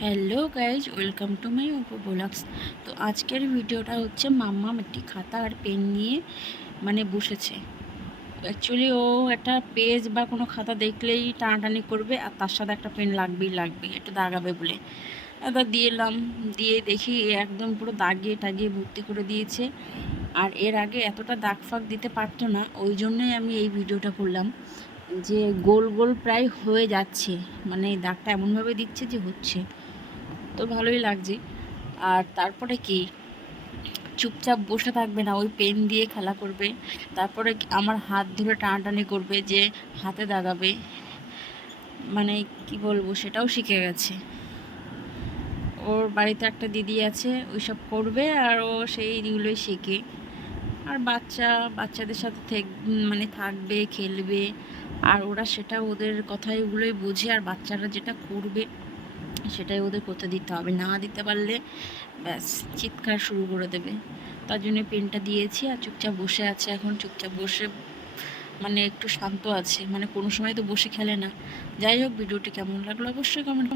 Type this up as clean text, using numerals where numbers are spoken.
Hello guys, welcome to my blogs. তো আজকের ভিডিওটা হচ্ছে মাম্মা একটি খাতা আর পেন নিয়ে বসেছে। অ্যাকচুয়ালি ও একটা পেজ বা কোনো খাতা দেখলেই টানাটানি করবে, আর তার সাথে একটা পেন লাগবেই একটু দাগাবে বলে। এবার দিয়ে দেখি একদম পুরো দাগিয়ে টাগিয়ে ভর্তি করে দিয়েছে। আর এর আগে এতটা দাগ ফাগ দিতে পারতো না, ওই জন্যই আমি এই ভিডিওটা করলাম যে গোল গোল প্রায় হয়ে যাচ্ছে, দাগটা এমনভাবে দিচ্ছে যে হচ্ছে, তো ভালোই লাগছে। আর তারপরে কি, চুপচাপ বসে থাকবে না, ওই পেন দিয়ে খেলা করবে। তারপরে আমার হাত ধরে টানাটানি করবে, যে হাতে দাগাবে, কি বলবো, সেটাও শিখে গেছে। ওর বাড়িতে একটা দিদি আছে, ওইসব করবে আর ও সেইগুলোই শেখে। আর বাচ্চাদের সাথে থাকবে, খেলবে, আর ওরা সেটা ওদের কথাই ওগুলোই বোঝে। আর বাচ্চারা যেটা করবে সেটাই ওদের করতে দিতে হবে, না দিতে পারলে ব্যাস চিৎকার শুরু করে দেবে। তার জন্য পেনটা দিয়েছি আর চুপচাপ বসে আছে। এখন চুপচাপ বসে একটু শান্ত আছে, কোনো সময় তো বসে খেলে না। যাই হোক, ভিডিওটি কেমন লাগলো অবশ্যই কমেন্ট